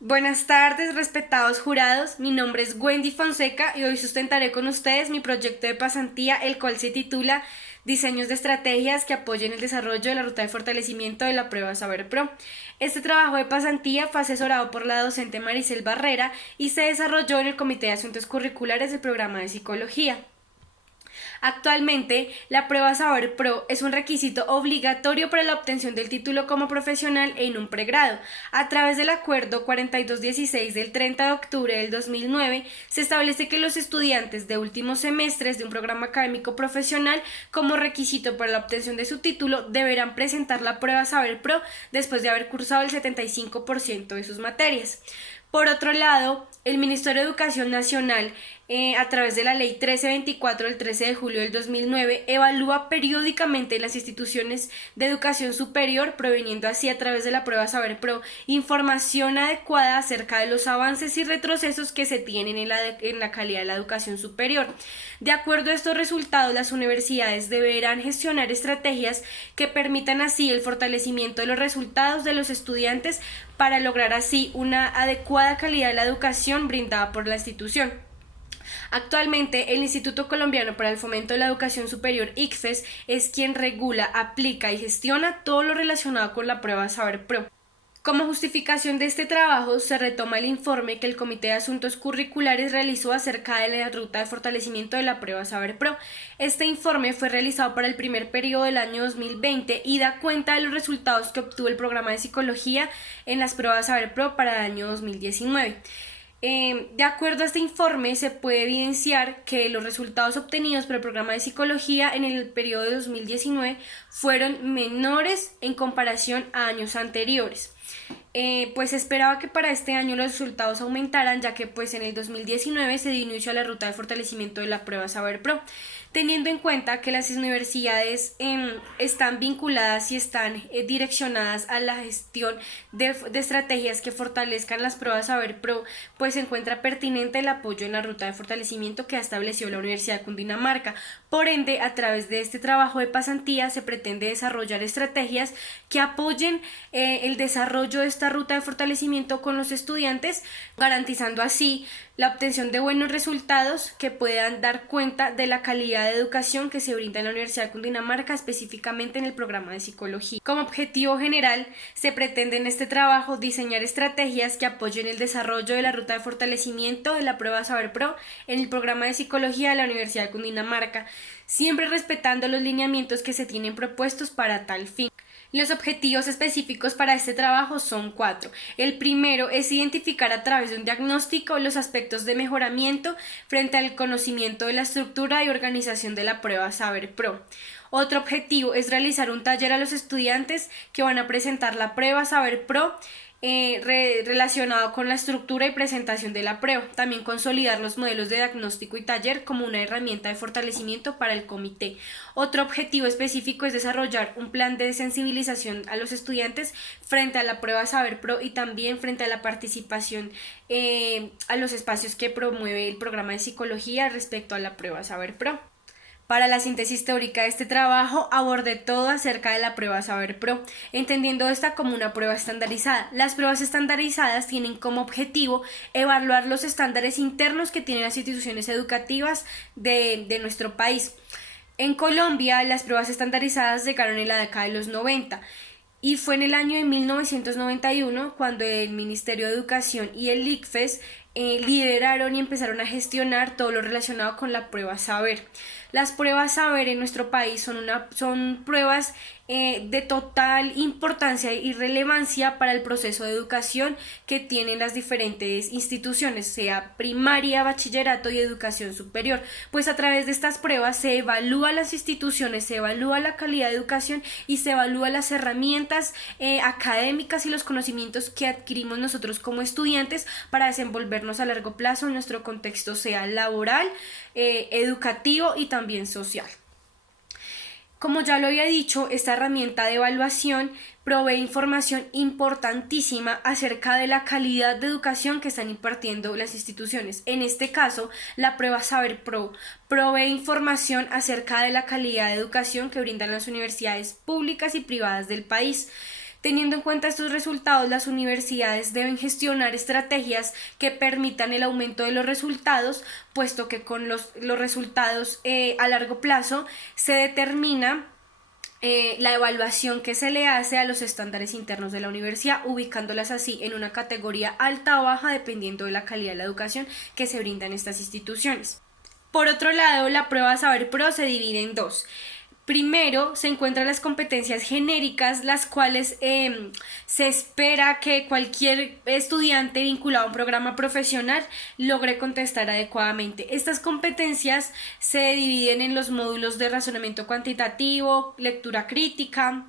Buenas tardes, respetados jurados. Mi nombre es Wendy Fonseca y hoy sustentaré con ustedes mi proyecto de pasantía, el cual se titula Diseños de estrategias que apoyen el desarrollo de la ruta de fortalecimiento de la prueba Saber Pro. Este trabajo de pasantía fue asesorado por la docente Maricel Barrera y se desarrolló en el Comité de Asuntos Curriculares del programa de Psicología. Actualmente, la prueba Saber Pro es un requisito obligatorio para la obtención del título como profesional en un pregrado. A través del Acuerdo 4216 del 30 de octubre del 2009, se establece que los estudiantes de últimos semestres de un programa académico profesional, como requisito para la obtención de su título, deberán presentar la prueba Saber Pro después de haber cursado el 75% de sus materias. Por otro lado, el Ministerio de Educación Nacional, a través de la Ley 1324 del 13 de julio del 2009, evalúa periódicamente las instituciones de educación superior, proveniendo así a través de la prueba Saber Pro información adecuada acerca de los avances y retrocesos que se tienen en la calidad de la educación superior. De acuerdo a estos resultados, las universidades deberán gestionar estrategias que permitan así el fortalecimiento de los resultados de los estudiantes para lograr así una adecuada calidad de la educación brindada por la institución. Actualmente, el Instituto Colombiano para el Fomento de la Educación Superior, ICFES, es quien regula, aplica y gestiona todo lo relacionado con la prueba Saber Pro. Como justificación de este trabajo, se retoma el informe que el Comité de Asuntos Curriculares realizó acerca de la ruta de fortalecimiento de la prueba Saber Pro. Este informe fue realizado para el primer periodo del año 2020 y da cuenta de los resultados que obtuvo el programa de psicología en las pruebas Saber Pro para el año 2019. De acuerdo a este informe, se puede evidenciar que los resultados obtenidos por el programa de psicología en el periodo de 2019 fueron menores en comparación a años anteriores. Pues se esperaba que para este año los resultados aumentaran, ya que pues en el 2019 se dio inicio a la ruta de fortalecimiento de la prueba Saber Pro, teniendo en cuenta que las universidades están vinculadas y están direccionadas a la gestión de estrategias que fortalezcan las pruebas Saber Pro, pues se encuentra pertinente el apoyo en la ruta de fortalecimiento que ha establecido la Universidad de Cundinamarca. Por ende, a través de este trabajo de pasantía se pretende desarrollar estrategias que apoyen el desarrollo de esta ruta de fortalecimiento con los estudiantes, garantizando así la obtención de buenos resultados que puedan dar cuenta de la calidad de educación que se brinda en la Universidad de Cundinamarca, específicamente en el programa de psicología. Como objetivo general, se pretende en este trabajo diseñar estrategias que apoyen el desarrollo de la ruta de fortalecimiento de la prueba Saber Pro en el programa de psicología de la Universidad de Cundinamarca, siempre respetando los lineamientos que se tienen propuestos para tal fin. Los objetivos específicos para este trabajo son 4. El primero es identificar a través de un diagnóstico los aspectos de mejoramiento frente al conocimiento de la estructura y organización de la prueba Saber Pro. Otro objetivo es realizar un taller a los estudiantes que van a presentar la prueba Saber Pro relacionado con la estructura y presentación de la prueba. También consolidar los modelos de diagnóstico y taller como una herramienta de fortalecimiento para el comité. Otro objetivo específico es desarrollar un plan de sensibilización a los estudiantes frente a la prueba Saber Pro y también frente a la participación a los espacios que promueve el programa de psicología respecto a la prueba Saber Pro. Para la síntesis teórica de este trabajo abordé todo acerca de la prueba Saber Pro, entendiendo esta como una prueba estandarizada. Las pruebas estandarizadas tienen como objetivo evaluar los estándares internos que tienen las instituciones educativas de nuestro país. En Colombia, las pruebas estandarizadas llegaron en la década de los 90 y fue en el año de 1991 cuando el Ministerio de Educación y el ICFES lideraron y empezaron a gestionar todo lo relacionado con la prueba Saber. Las pruebas Saber en nuestro país son pruebas de total importancia y relevancia para el proceso de educación que tienen las diferentes instituciones, sea primaria, bachillerato y educación superior, pues a través de estas pruebas se evalúan las instituciones, se evalúa la calidad de educación y se evalúan las herramientas académicas y los conocimientos que adquirimos nosotros como estudiantes para desenvolvernos a largo plazo en nuestro contexto, sea laboral, educativo y también social. Como ya lo había dicho, esta herramienta de evaluación provee información importantísima acerca de la calidad de educación que están impartiendo las instituciones. En este caso, la prueba Saber Pro provee información acerca de la calidad de educación que brindan las universidades públicas y privadas del país. Teniendo en cuenta estos resultados, las universidades deben gestionar estrategias que permitan el aumento de los resultados, puesto que con los resultados a largo plazo se determina la evaluación que se le hace a los estándares internos de la universidad, ubicándolas así en una categoría alta o baja dependiendo de la calidad de la educación que se brinda en estas instituciones. Por otro lado, la prueba Saber Pro se divide en dos. Primero se encuentran las competencias genéricas, las cuales se espera que cualquier estudiante vinculado a un programa profesional logre contestar adecuadamente. Estas competencias se dividen en los módulos de razonamiento cuantitativo, lectura crítica,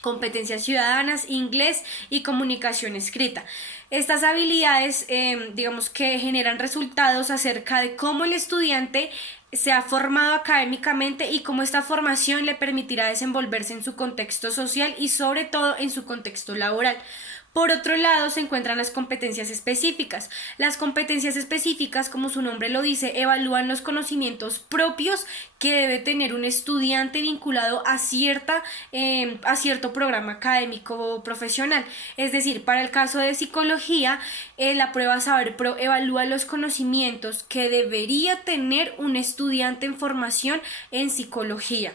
competencias ciudadanas, inglés y comunicación escrita. Estas habilidades, digamos que generan resultados acerca de cómo el estudiante se ha formado académicamente y cómo esta formación le permitirá desenvolverse en su contexto social y sobre todo en su contexto laboral. Por otro lado, se encuentran las competencias específicas. Las competencias específicas, como su nombre lo dice, evalúan los conocimientos propios que debe tener un estudiante vinculado a cierto programa académico o profesional. Es decir, para el caso de psicología, la prueba Saber Pro evalúa los conocimientos que debería tener un estudiante en formación en psicología.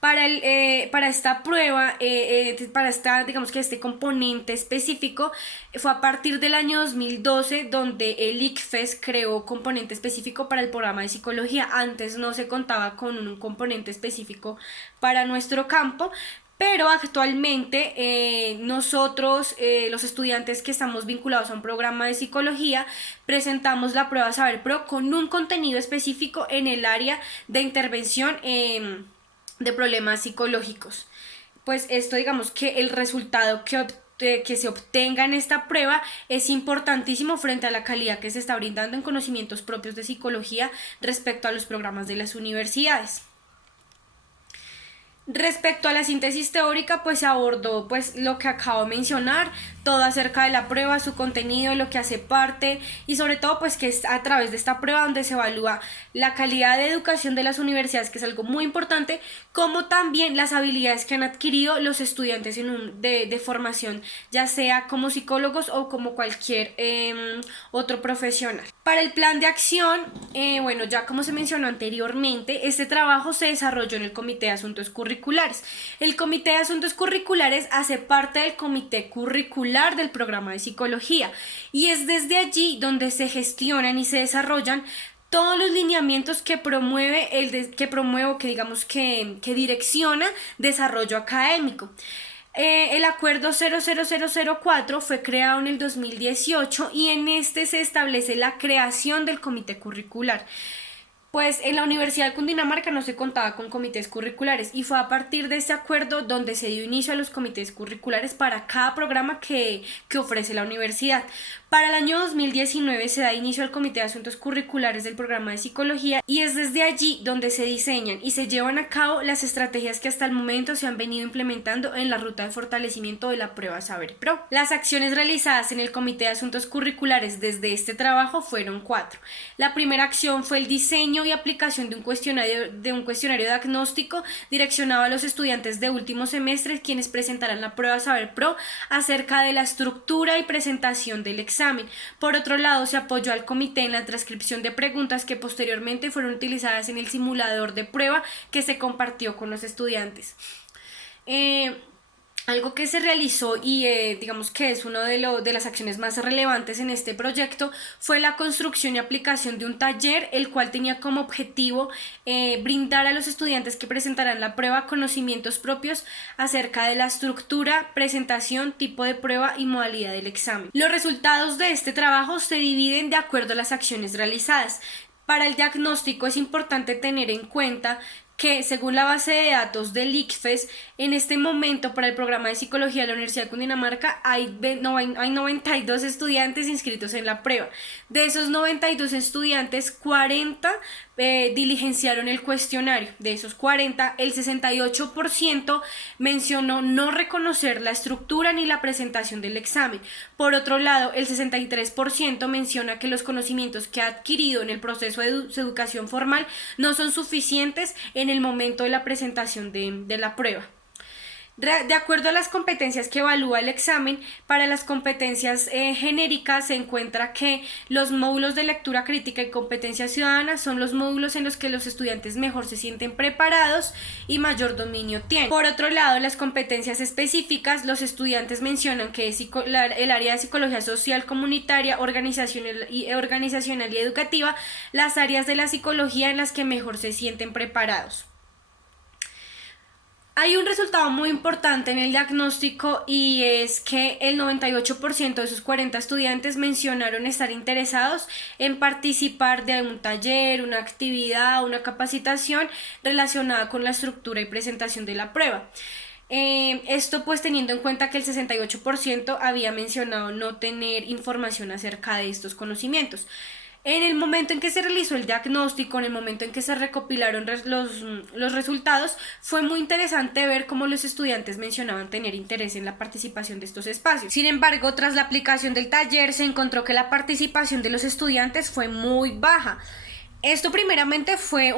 Para esta prueba, digamos que este componente específico fue a partir del año 2012 donde el ICFES creó componente específico para el programa de psicología. Antes no se contaba con un componente específico para nuestro campo, pero actualmente nosotros, los estudiantes que estamos vinculados a un programa de psicología, presentamos la prueba Saber Pro con un contenido específico en el área de intervención de problemas psicológicos. Pues esto, digamos que el resultado que se obtenga en esta prueba es importantísimo frente a la calidad que se está brindando en conocimientos propios de psicología respecto a los programas de las universidades. Respecto a la síntesis teórica, pues se abordó lo que acabo de mencionar, todo acerca de la prueba, su contenido, lo que hace parte y sobre todo pues que es a través de esta prueba donde se evalúa la calidad de educación de las universidades, que es algo muy importante, como también las habilidades que han adquirido los estudiantes de formación, ya sea como psicólogos o como cualquier otro profesional. Para el plan de acción, bueno, ya como se mencionó anteriormente, este trabajo se desarrolló en el Comité de Asuntos Curriculares. El Comité de Asuntos Curriculares hace parte del Comité Curricular del programa de psicología y es desde allí donde se gestionan y se desarrollan todos los lineamientos que que direcciona desarrollo académico. El acuerdo 00004 fue creado en el 2018 y en este se establece la creación del comité curricular. Pues en la Universidad de Cundinamarca no se contaba con comités curriculares y fue a partir de este acuerdo donde se dio inicio a los comités curriculares para cada programa que ofrece la universidad. Para el año 2019 se da inicio al Comité de Asuntos Curriculares del programa de psicología y es desde allí donde se diseñan y se llevan a cabo las estrategias que hasta el momento se han venido implementando en la ruta de fortalecimiento de la prueba Saber Pro. Las acciones realizadas en el Comité de Asuntos Curriculares desde este trabajo fueron 4. La primera acción fue el diseño y aplicación de un cuestionario diagnóstico direccionado a los estudiantes de último semestre, quienes presentarán la prueba Saber Pro acerca de la estructura y presentación del examen. Por otro lado, se apoyó al comité en la transcripción de preguntas que posteriormente fueron utilizadas en el simulador de prueba que se compartió con los estudiantes. Algo que se realizó y digamos que es una de las acciones más relevantes en este proyecto fue la construcción y aplicación de un taller, el cual tenía como objetivo brindar a los estudiantes que presentarán la prueba conocimientos propios acerca de la estructura, presentación, tipo de prueba y modalidad del examen. Los resultados de este trabajo se dividen de acuerdo a las acciones realizadas. Para el diagnóstico es importante tener en cuenta que según la base de datos del ICFES, en este momento para el programa de psicología de la Universidad de Cundinamarca hay 92 estudiantes inscritos en la prueba. De esos 92 estudiantes, 40 diligenciaron el cuestionario. De esos 40, el 68% mencionó no reconocer la estructura ni la presentación del examen. Por otro lado, el 63% menciona que los conocimientos que ha adquirido en el proceso de su educación formal no son suficientes en el momento de la presentación de la prueba. De acuerdo a las competencias que evalúa el examen, para las competencias genéricas se encuentra que los módulos de lectura crítica y competencia ciudadana son los módulos en los que los estudiantes mejor se sienten preparados y mayor dominio tienen. Por otro lado, las competencias específicas, los estudiantes mencionan que es el área de psicología social comunitaria, organizacional y educativa, las áreas de la psicología en las que mejor se sienten preparados. Hay un resultado muy importante en el diagnóstico y es que el 98% de esos 40 estudiantes mencionaron estar interesados en participar de un taller, una actividad, una capacitación relacionada con la estructura y presentación de la prueba. Esto pues teniendo en cuenta que el 68% había mencionado no tener información acerca de estos conocimientos. En el momento en que se realizó el diagnóstico, en el momento en que se recopilaron los resultados, fue muy interesante ver cómo los estudiantes mencionaban tener interés en la participación de estos espacios. Sin embargo, tras la aplicación del taller, se encontró que la participación de los estudiantes fue muy baja. Esto primeramente fue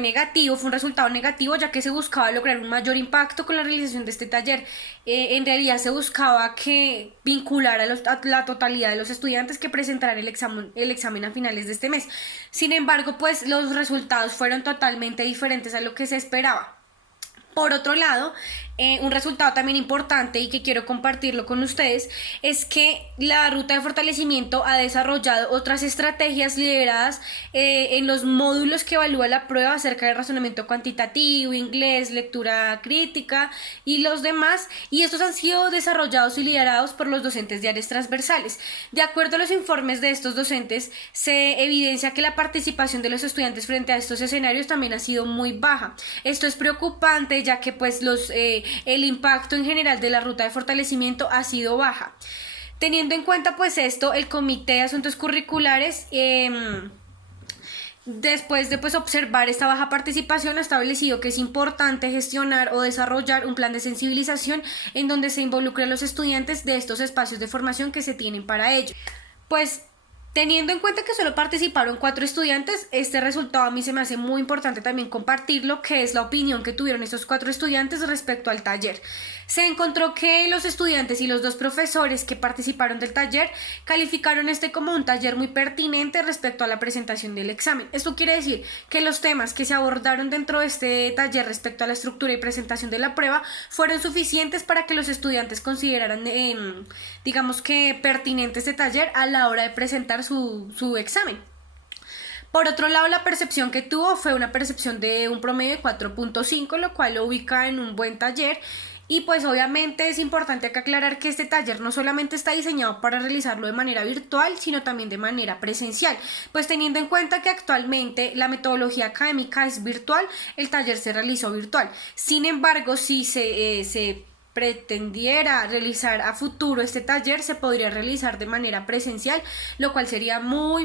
negativo, fue un resultado negativo, ya que se buscaba lograr un mayor impacto con la realización de este taller. En realidad se buscaba que vincular a la totalidad de los estudiantes que presentaran el examen a finales de este mes. Sin embargo, pues los resultados fueron totalmente diferentes a lo que se esperaba. Por otro lado, un resultado también importante y que quiero compartirlo con ustedes es que la ruta de fortalecimiento ha desarrollado otras estrategias lideradas en los módulos que evalúa la prueba acerca del razonamiento cuantitativo, inglés, lectura crítica y los demás, y estos han sido desarrollados y liderados por los docentes de áreas transversales. De acuerdo a los informes de estos docentes, se evidencia que la participación de los estudiantes frente a estos escenarios también ha sido muy baja. Esto es preocupante, ya que pues el impacto en general de la ruta de fortalecimiento ha sido baja. Teniendo en cuenta pues esto, el Comité de Asuntos Curriculares después de pues observar esta baja participación ha establecido que es importante gestionar o desarrollar un plan de sensibilización en donde se involucre a los estudiantes de estos espacios de formación que se tienen para ello. Pues teniendo en cuenta que solo participaron 4 estudiantes, este resultado a mí se me hace muy importante también compartirlo, que es la opinión que tuvieron estos 4 estudiantes respecto al taller. Se encontró que los estudiantes y los 2 profesores que participaron del taller calificaron este como un taller muy pertinente respecto a la presentación del examen. Esto quiere decir que los temas que se abordaron dentro de este taller respecto a la estructura y presentación de la prueba fueron suficientes para que los estudiantes consideraran, digamos que pertinente este taller a la hora de presentar su examen. Por otro lado, la percepción que tuvo fue una percepción de un promedio de 4.5, lo cual lo ubica en un buen taller. Y pues obviamente es importante acá aclarar que este taller no solamente está diseñado para realizarlo de manera virtual, sino también de manera presencial. Pues teniendo en cuenta que actualmente la metodología académica es virtual, el taller se realizó virtual. Sin embargo, si se pretendiera realizar a futuro este taller, se podría realizar de manera presencial, lo cual sería muy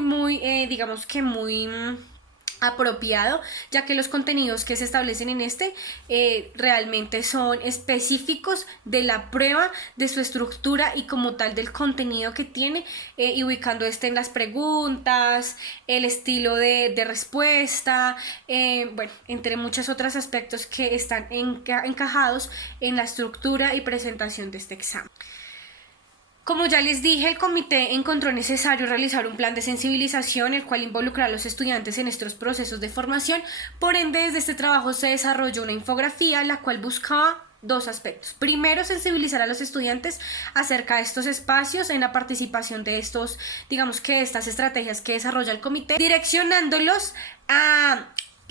digamos que muy apropiado, ya que los contenidos que se establecen en realmente son específicos de la prueba, de su estructura y como tal del contenido que tiene, y ubicando en las preguntas, el estilo de respuesta, bueno, entre muchos otros aspectos que están encajados en la estructura y presentación de este examen. Como ya les dije, el comité encontró necesario realizar un plan de sensibilización, el cual involucra a los estudiantes en estos procesos de formación. Por ende, desde este trabajo se desarrolló una infografía, la cual buscaba 2 aspectos. Primero, sensibilizar a los estudiantes acerca de estos espacios en la participación de digamos que estas estrategias que desarrolla el comité, direccionándolos a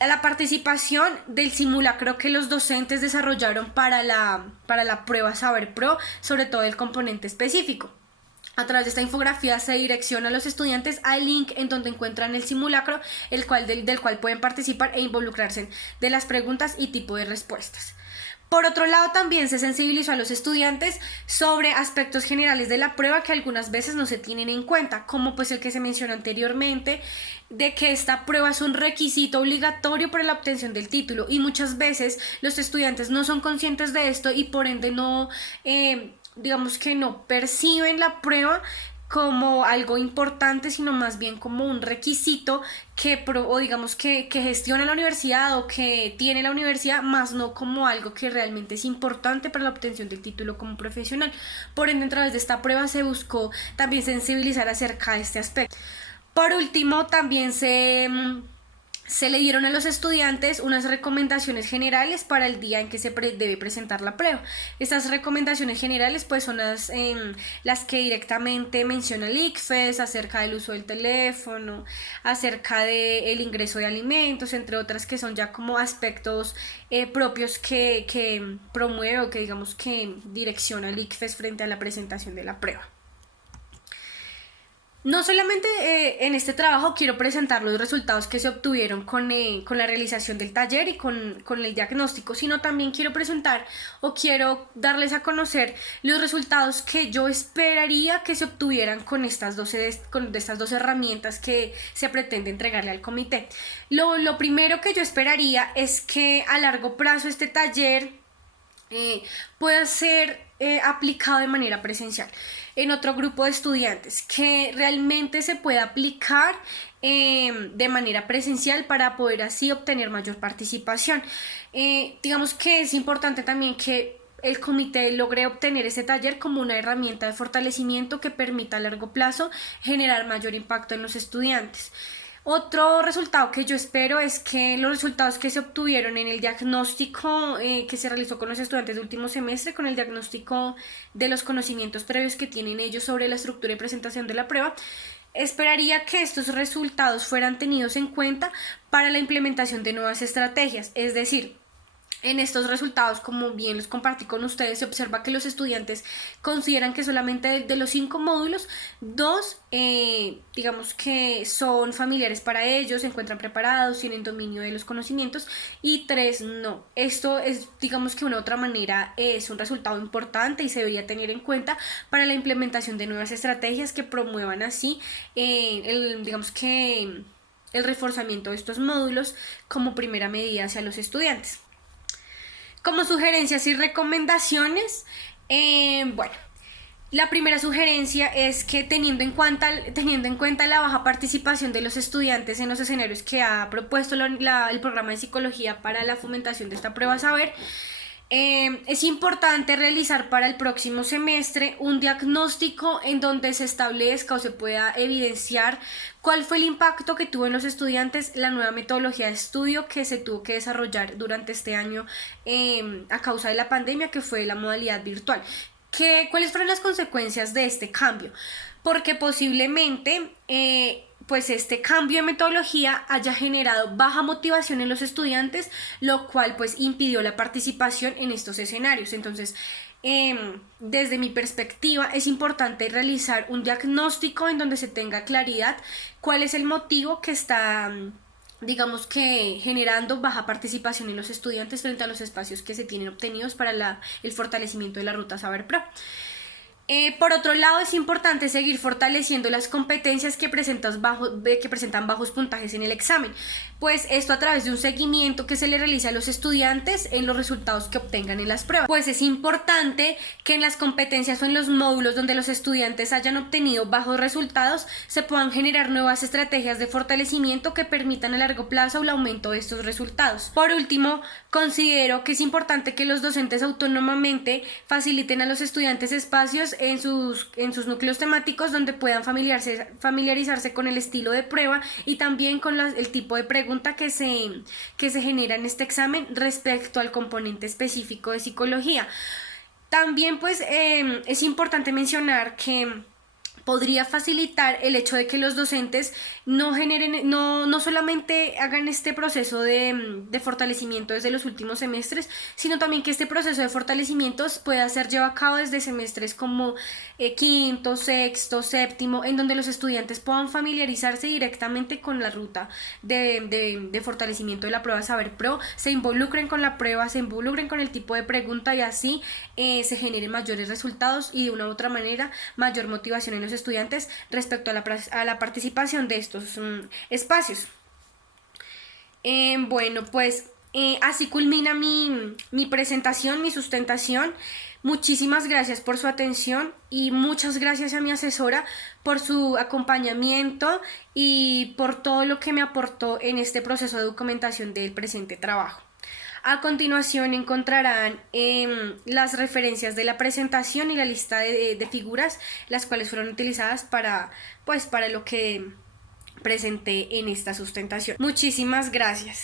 la participación del simulacro que los docentes desarrollaron para la prueba Saber Pro, sobre todo el componente específico. A través de esta infografía se direcciona a los estudiantes al link en donde encuentran el simulacro, del cual pueden participar e involucrarse de las preguntas y tipo de respuestas. Por otro lado, también se sensibilizó a los estudiantes sobre aspectos generales de la prueba que algunas veces no se tienen en cuenta, como pues el que se mencionó anteriormente, de que esta prueba es un requisito obligatorio para la obtención del título, y muchas veces los estudiantes no son conscientes de esto y por ende no, digamos que no perciben la prueba como algo importante, sino más bien como un requisito o digamos que gestiona la universidad o que tiene la universidad, más no como algo que realmente es importante para la obtención del título como profesional. Por ende, a través de esta prueba se buscó también sensibilizar acerca de este aspecto. Por último, también se le dieron a los estudiantes unas recomendaciones generales para el día en que se debe presentar la prueba. Estas recomendaciones generales pues son las que directamente menciona el ICFES acerca del uso del teléfono, acerca del ingreso de alimentos, entre otras, que son ya como aspectos propios que promueve o que digamos que direcciona el ICFES frente a la presentación de la prueba. No solamente en este trabajo quiero presentar los resultados que se obtuvieron con la realización del taller y con el diagnóstico, sino también quiero presentar o quiero darles a conocer los resultados que yo esperaría que se obtuvieran con estas dos herramientas que se pretende entregarle al comité. Lo primero que yo esperaría es que a largo plazo este taller pueda ser aplicado de manera presencial en otro grupo de estudiantes, que realmente se pueda aplicar de manera presencial para poder así obtener mayor participación. Digamos que es importante también que el comité logre obtener este taller como una herramienta de fortalecimiento que permita a largo plazo generar mayor impacto en los estudiantes. Otro resultado que yo espero es que los resultados que se obtuvieron en el diagnóstico que se realizó con los estudiantes de último semestre, con el diagnóstico de los conocimientos previos que tienen ellos sobre la estructura y presentación de la prueba, esperaría que estos resultados fueran tenidos en cuenta para la implementación de nuevas estrategias. Es decir, en estos resultados, como bien los compartí con ustedes, se observa que los estudiantes consideran que solamente de los 5 módulos, 2 digamos que son familiares para ellos, se encuentran preparados, tienen dominio de los conocimientos, y 3 no. Esto es, digamos que de una otra manera, es un resultado importante y se debería tener en cuenta para la implementación de nuevas estrategias que promuevan así digamos que el reforzamiento de estos módulos como primera medida hacia los estudiantes. Como sugerencias y recomendaciones, bueno, la primera sugerencia es que teniendo en cuenta la baja participación de los estudiantes en los escenarios que ha propuesto el programa de psicología para la fomentación de esta prueba saber, es importante realizar para el próximo semestre un diagnóstico en donde se establezca o se pueda evidenciar cuál fue el impacto que tuvo en los estudiantes la nueva metodología de estudio que se tuvo que desarrollar durante este año a causa de la pandemia, que fue la modalidad virtual. ¿Cuáles fueron las consecuencias de este cambio? Porque posiblemente pues este cambio de metodología haya generado baja motivación en los estudiantes, lo cual pues impidió la participación en estos escenarios. Entonces, desde mi perspectiva, es importante realizar un diagnóstico en donde se tenga claridad cuál es el motivo que está, digamos que, generando baja participación en los estudiantes frente a los espacios que se tienen obtenidos para el fortalecimiento de la ruta Saber Pro. Por otro lado, es importante seguir fortaleciendo las competencias que presentan bajos puntajes en el examen, pues esto a través de un seguimiento que se le realiza a los estudiantes en los resultados que obtengan en las pruebas. Pues es importante que en las competencias o en los módulos donde los estudiantes hayan obtenido bajos resultados se puedan generar nuevas estrategias de fortalecimiento que permitan a largo plazo el aumento de estos resultados. Por último, considero que es importante que los docentes autónomamente faciliten a los estudiantes espacios en sus núcleos temáticos donde puedan familiarizarse con el estilo de prueba y también con el tipo de pregunta que se genera en este examen respecto al componente específico de psicología. También pues es importante mencionar que podría facilitar el hecho de que los docentes no solamente hagan este proceso de fortalecimiento desde los últimos semestres, sino también que este proceso de fortalecimiento pueda ser llevado a cabo desde semestres como quinto, sexto, séptimo, en donde los estudiantes puedan familiarizarse directamente con la ruta de fortalecimiento de la prueba Saber Pro, se involucren con la prueba, se involucren con el tipo de pregunta y así se generen mayores resultados y de una u otra manera mayor motivación en los estudiantes respecto a la participación de estos espacios. Bueno, pues así culmina mi presentación, mi sustentación. Muchísimas gracias por su atención y muchas gracias a mi asesora por su acompañamiento y por todo lo que me aportó en este proceso de documentación del presente trabajo. A continuación encontrarán las referencias de la presentación y la lista de figuras, las cuales fueron utilizadas para lo que presenté en esta sustentación. Muchísimas gracias.